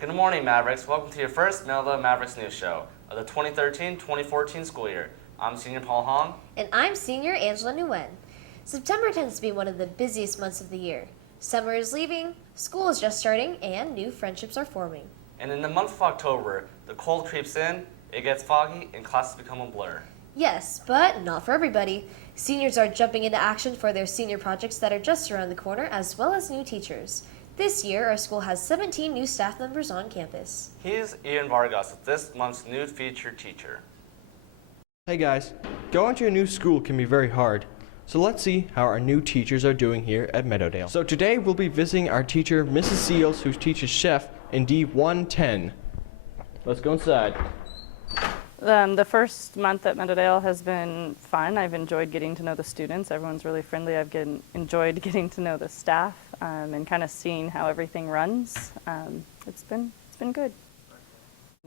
Good morning, Mavericks. Welcome to your first Meadowdale Mavericks news show of the 2013-2014 school year. I'm Senior Paul Hong. And I'm Senior Angela Nguyen. September tends to be one of the busiest months of the year. Summer is leaving, school is just starting, and new friendships are forming. And in the month of October, the cold creeps in, it gets foggy, and classes become a blur. Yes, but not for everybody. Seniors are jumping into action for their senior projects that are just around the corner, as well as new teachers. This year, our school has 17 new staff members on campus. He's Ian Vargas, this month's new featured teacher. Hey guys, going to a new school can be very hard. So let's see how our new teachers are doing here at Meadowdale. So today we'll be visiting our teacher, Mrs. Seals, who teaches chef in D110. Let's go inside. The first month at Meadowdale has been fun. I've enjoyed getting to know the students. Everyone's really friendly. I've enjoyed getting to know the staff and kind of seeing how everything runs. It's been good.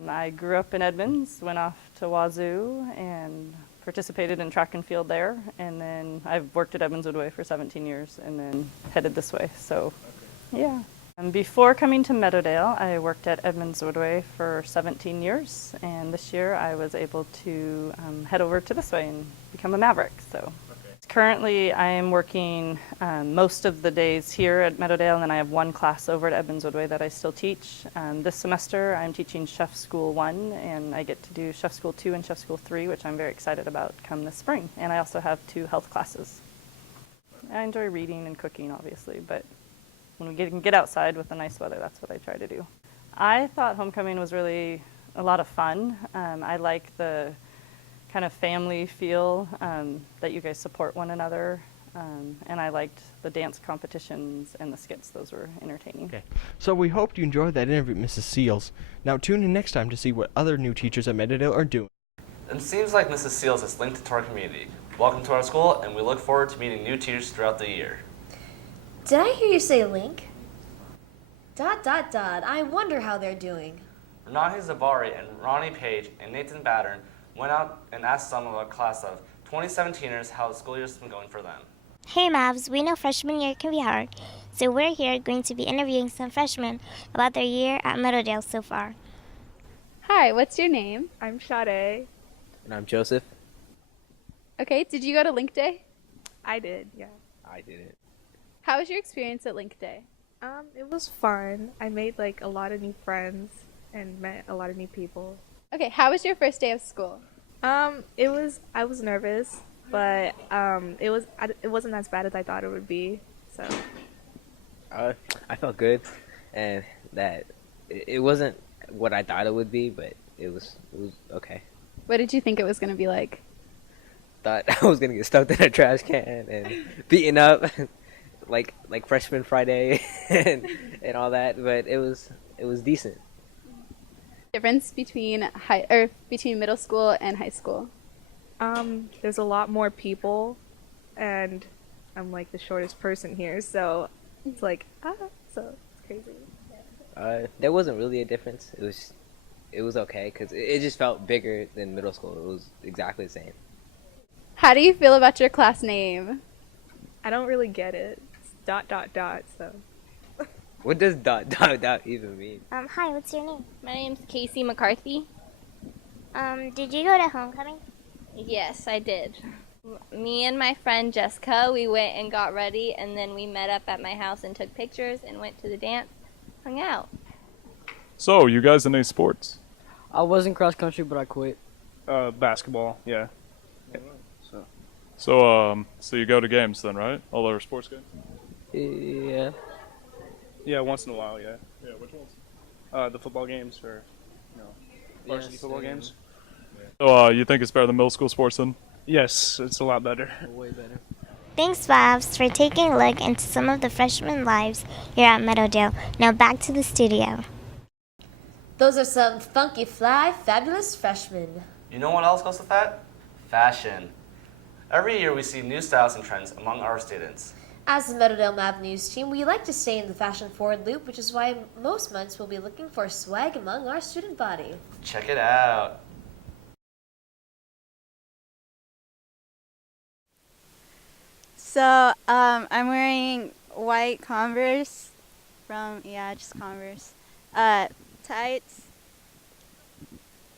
I grew up in Edmonds, went off to Wazoo and participated in track and field there, and then I've worked at Edmonds Woodway for 17 years and then headed this way. So, yeah. And before coming to Meadowdale, I worked at Edmonds Woodway for 17 years, and this year I was able to head over to this way and become a Maverick. So currently I am working most of the days here at Meadowdale, and then I have one class over at Edmonds Woodway that I still teach. This semester I'm teaching Chef School 1, and I get to do Chef School 2 and Chef School 3, which I'm very excited about come this spring. And I also have 2 health classes. I enjoy reading and cooking, obviously, but when we can get outside with the nice weather, that's what I try to do. I thought homecoming was really a lot of fun. I like the kind of family feel that you guys support one another, and I liked the dance competitions and the skits. Those were entertaining. Okay. So we hope you enjoyed that interview, Mrs. Seals. Now tune in next time to see what other new teachers at Meadowdale are doing. It seems like Mrs. Seals is linked to our community. Welcome to our school, and we look forward to meeting new teachers throughout the year. Did I hear you say link? ... I wonder how they're doing. Renati Zabari and Ronnie Page and Nathan Battern went out and asked some of a class of 2017ers how the school year has been going for them. Hey Mavs, we know freshman year can be hard, so we're here going to be interviewing some freshmen about their year at Meadowdale so far. Hi, what's your name? I'm Sade. And I'm Joseph. Okay, did you go to Link Day? I did, yeah. I didn't. How was your experience at Link Day? It was fun. I made like a lot of new friends and met a lot of new people. Okay, how was your first day of school? I was nervous, but it wasn't as bad as I thought it would be. So I felt good, and that it wasn't what I thought it would be, but it was okay. What did you think it was going to be like? Thought I was gonna get stuffed in a trash can and beaten up, like freshman Friday and all that, but it was decent. Difference between between middle school and high school? There's a lot more people, and I'm like the shortest person here, so it's like so it's crazy. There wasn't really a difference. It was okay because it just felt bigger than middle school. It was exactly the same. How do you feel about your class name? I don't really get it. It's ... so. What does ... even mean? Hi, what's your name? My name's Casey McCarthy. Did you go to homecoming? Yes, I did. Me and my friend Jessica, we went and got ready, and then we met up at my house and took pictures and went to the dance, hung out. So, you guys in any sports? I was in cross country, but I quit. Basketball, yeah. So you go to games then, right? All our sports games? Yeah. Yeah, once in a while, yeah. Yeah, which ones? The football games or, varsity football games? Yeah. So, you think it's better than middle school sports then? Yes, it's a lot better. Way better. Thanks, Mavs, for taking a look into some of the freshman lives here at Meadowdale. Now back to the studio. Those are some funky, fly, fabulous freshmen. You know what else goes with that? Fashion. Every year we see new styles and trends among our students. As the Meadowdale Mav News team, we like to stay in the fashion-forward loop, which is why most months we'll be looking for swag among our student body. Check it out. So, I'm wearing white Converse just Converse. tights,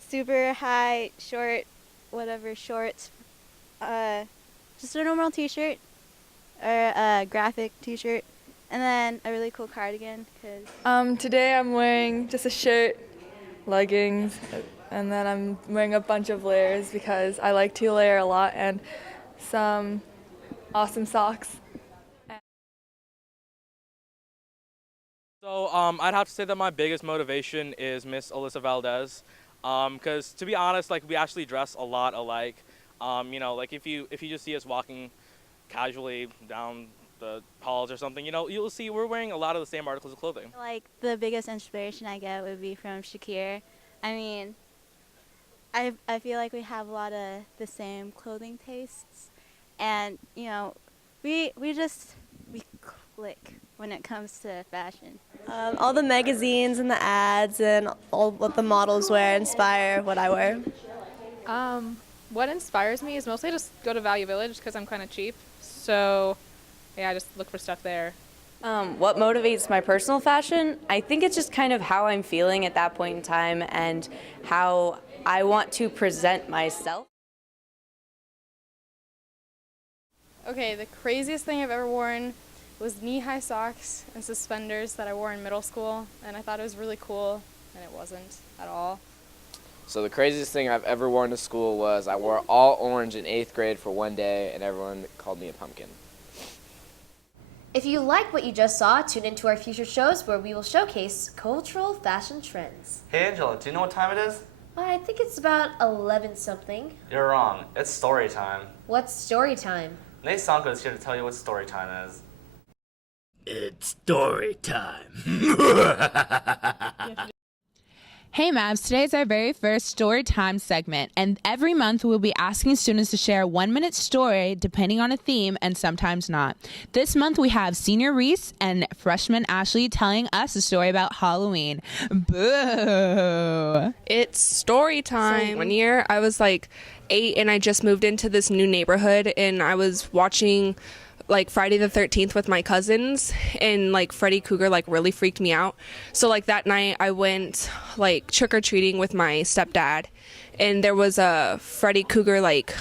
super high, short, whatever shorts, just a normal t-shirt or a graphic t-shirt, and then a really cool cardigan. Today I'm wearing just a shirt, leggings, and then I'm wearing a bunch of layers because I like to layer a lot, and some awesome socks. So I'd have to say that my biggest motivation is Miss Alyssa Valdez, because to be honest, like we actually dress a lot alike. You know, like if you just see us walking casually down the halls or something, you know, you'll see we're wearing a lot of the same articles of clothing. Like the biggest inspiration I get would be from Shakir. I mean, I feel like we have a lot of the same clothing tastes, and you know, we click when it comes to fashion. All the magazines and the ads and all what the models wear inspire what I wear. What inspires me is mostly just go to Value Village because I'm kind of cheap. So, yeah, I just look for stuff there. What motivates my personal fashion? I think it's just kind of how I'm feeling at that point in time and how I want to present myself. Okay, the craziest thing I've ever worn was knee-high socks and suspenders that I wore in middle school, and I thought it was really cool, and it wasn't at all. So the craziest thing I've ever worn to school was I wore all orange in 8th grade for one day, and everyone called me a pumpkin. If you like what you just saw, tune into our future shows where we will showcase cultural fashion trends. Hey Angela, do you know what time it is? I think it's about 11 something. You're wrong. It's story time. What's story time? Nate Sanko is here to tell you what story time is. It's story time. Hey Mavs, today is our very first story time segment, and every month we'll be asking students to share a 1-minute story depending on a theme and sometimes not. This month we have senior Reese and freshman Ashley telling us a story about Halloween. Boo! It's story time. So one year I was like 8 and I just moved into this new neighborhood and I was watching like Friday the 13th with my cousins, and like Freddy Krueger like really freaked me out. So like that night I went like trick-or-treating with my stepdad, and there was a Freddy Krueger like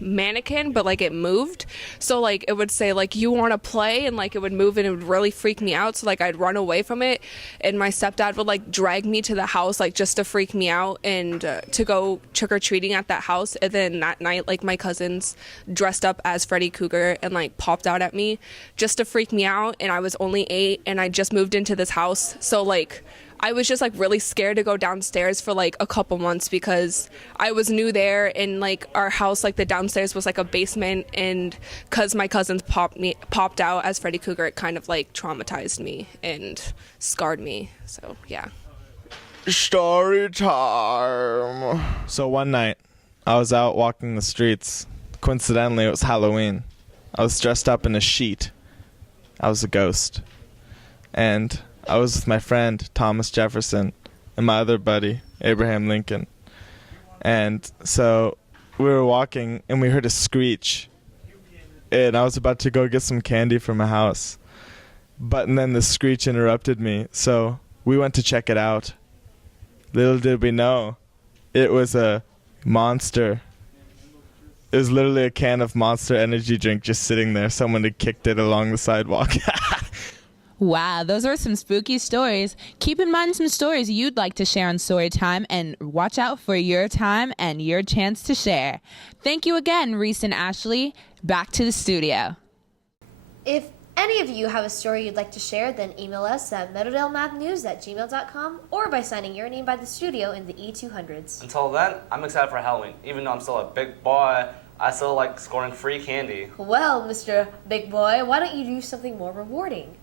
mannequin, but like it moved, so like it would say like you want to play, and like it would move and it would really freak me out. So like I'd run away from it, and my stepdad would like drag me to the house like just to freak me out and to go trick-or-treating at that house. And then that night like my cousins dressed up as Freddy Krueger and like popped out at me just to freak me out, and I was only 8 and I just moved into this house, so like I was just like really scared to go downstairs for like a couple months because I was new there, and like our house, like the downstairs was like a basement, and because my cousins popped out as Freddy Krueger, it kind of like traumatized me and scarred me. So yeah. Story time. So one night I was out walking the streets. Coincidentally, it was Halloween. I was dressed up in a sheet. I was a ghost. And I was with my friend, Thomas Jefferson, and my other buddy, Abraham Lincoln. And so we were walking, and we heard a screech. And I was about to go get some candy from a house. But and then the screech interrupted me, so we went to check it out. Little did we know, it was a monster. It was literally a can of Monster energy drink just sitting there. Someone had kicked it along the sidewalk. Wow, those were some spooky stories. Keep in mind some stories you'd like to share on Storytime, and watch out for your time and your chance to share. Thank you again, Reese and Ashley. Back to the studio. If any of you have a story you'd like to share, then email us at meadowdalemapnews@gmail.com or by signing your name by the studio in the E200s. Until then, I'm excited for Halloween. Even though I'm still a big boy, I still like scoring free candy. Well, Mr. Big Boy, why don't you do something more rewarding?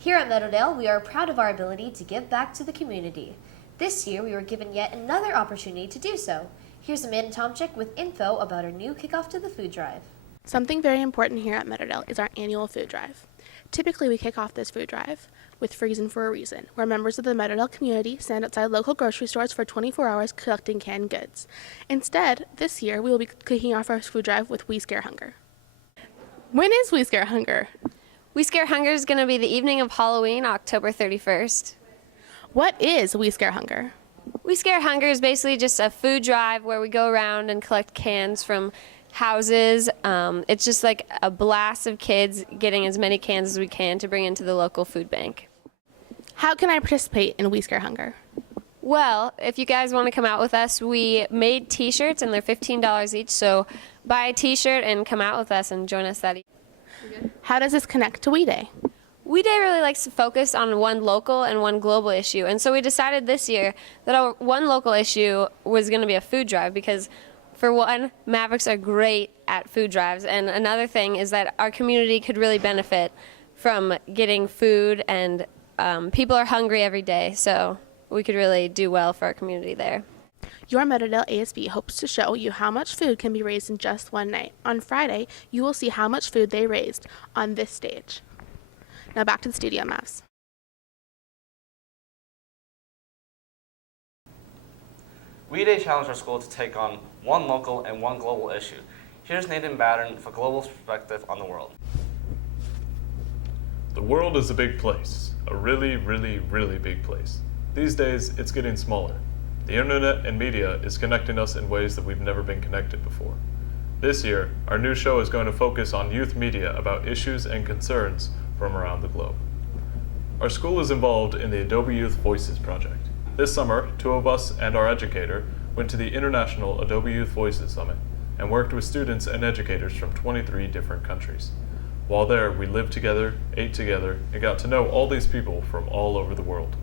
Here at Meadowdale, we are proud of our ability to give back to the community. This year, we were given yet another opportunity to do so. Here's Amanda Tomczyk with info about our new kickoff to the food drive. Something very important here at Meadowdale is our annual food drive. Typically, we kick off this food drive with Freezing for a Reason, where members of the Meadowdale community stand outside local grocery stores for 24 hours collecting canned goods. Instead, this year, we will be kicking off our food drive with We Scare Hunger. When is We Scare Hunger? We Scare Hunger is going to be the evening of Halloween, October 31st. What is We Scare Hunger? We Scare Hunger is basically just a food drive where we go around and collect cans from houses. It's just like a blast of kids getting as many cans as we can to bring into the local food bank. How can I participate in We Scare Hunger? Well, if you guys want to come out with us, we made t-shirts and they're $15 each, so buy a t-shirt and come out with us and join us that evening. How does this connect to We Day? We Day really likes to focus on one local and one global issue, and so we decided this year that our one local issue was going to be a food drive because, for one, Mavericks are great at food drives, and another thing is that our community could really benefit from getting food, and people are hungry every day, so we could really do well for our community there. Your Meadowdale ASB hopes to show you how much food can be raised in just one night. On Friday, you will see how much food they raised on this stage. Now back to the studio, Mavs. We Day challenged our school to take on one local and one global issue. Here's Nathan Battern with a global perspective on the world. The world is a big place, a really, really, really big place. These days, it's getting smaller. The internet and media is connecting us in ways that we've never been connected before. This year, our new show is going to focus on youth media about issues and concerns from around the globe. Our school is involved in the Adobe Youth Voices project. This summer, 2 of us and our educator went to the International Adobe Youth Voices Summit and worked with students and educators from 23 different countries. While there, we lived together, ate together, and got to know all these people from all over the world.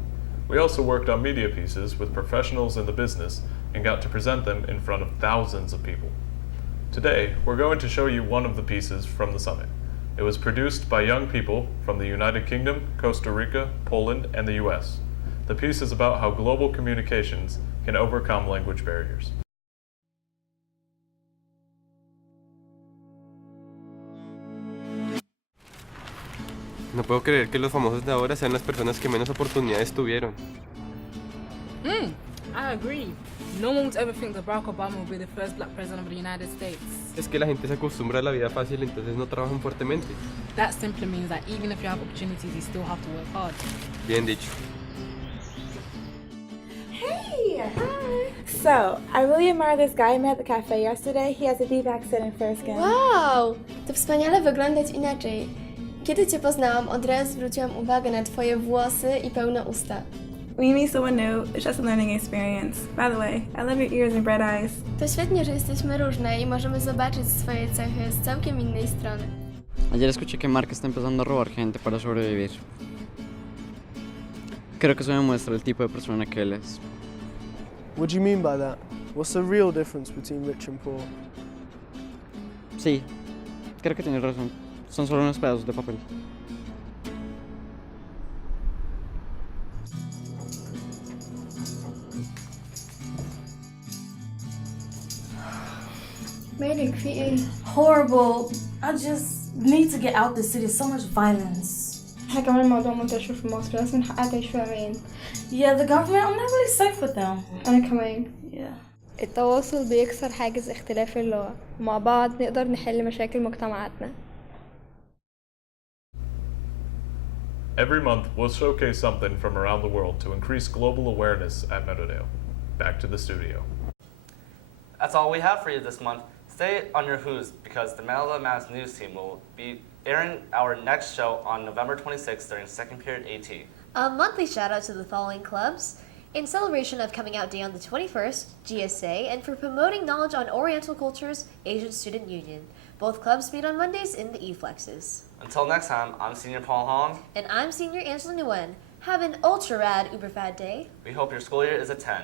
We also worked on media pieces with professionals in the business and got to present them in front of thousands of people. Today, we're going to show you one of the pieces from the summit. It was produced by young people from the United Kingdom, Costa Rica, Poland, and the US. The piece is about how global communications can overcome language barriers. No puedo creer que los famosos de ahora sean las personas que menos oportunidades tuvieron. I agree. No one would ever think that Barack Obama will be the first black president of the United States. Es que la gente se acostumbra a la vida fácil, entonces no trabajan fuertemente. That simply means that even if you have opportunities, you still have to work hard. Bien dicho. Hey! Hi! So, I really admire this guy I met at the cafe yesterday. He has a deep accent and fair skin. Wow! To wspaniale wyglądać inaczej. Kiedy Cię poznałam, od razu zwróciłam uwagę na Twoje włosy i pełne usta. When you meet someone new, it's just a learning experience. By the way, I love your ears and red eyes. To świetnie, że jesteśmy różne i możemy zobaczyć swoje cechy z całkiem innej strony. Ayer escuché que Mark está empezando a robar gente para sobrevivir. Creo que eso demuestra el tipo de persona que él es. What do you mean by that? What's the real difference between rich and poor? Sí, creo que tienes razón. Son solo unos pedazos de papel. Medic, في ايه؟ Horrible. I just need to get out the city. So much violence. احنا كمان الموضوع منتشر في مصر، لازم نحقق تعيش في أمان. Yeah, the government, I'm not really safe with them. أنا كمان. Yeah. التواصل بيكسر حاجز اختلاف اللغة، ومع بعض نقدر نحل مشاكل مجتمعاتنا. Every month, we'll showcase something from around the world to increase global awareness at Meadowdale. Back to the studio. That's all we have for you this month. Stay on your who's because the Meadowdale Mavs news team will be airing our next show on November 26th during second period AT. A monthly shout out to the following clubs. In celebration of Coming Out Day on the 21st, GSA, and for promoting knowledge on Oriental cultures, Asian Student Union. Both clubs meet on Mondays in the E-Flexes. Until next time, I'm Senior Paul Hong. And I'm Senior Angela Nguyen. Have an ultra-rad Uberfad day. We hope your school year is a 10.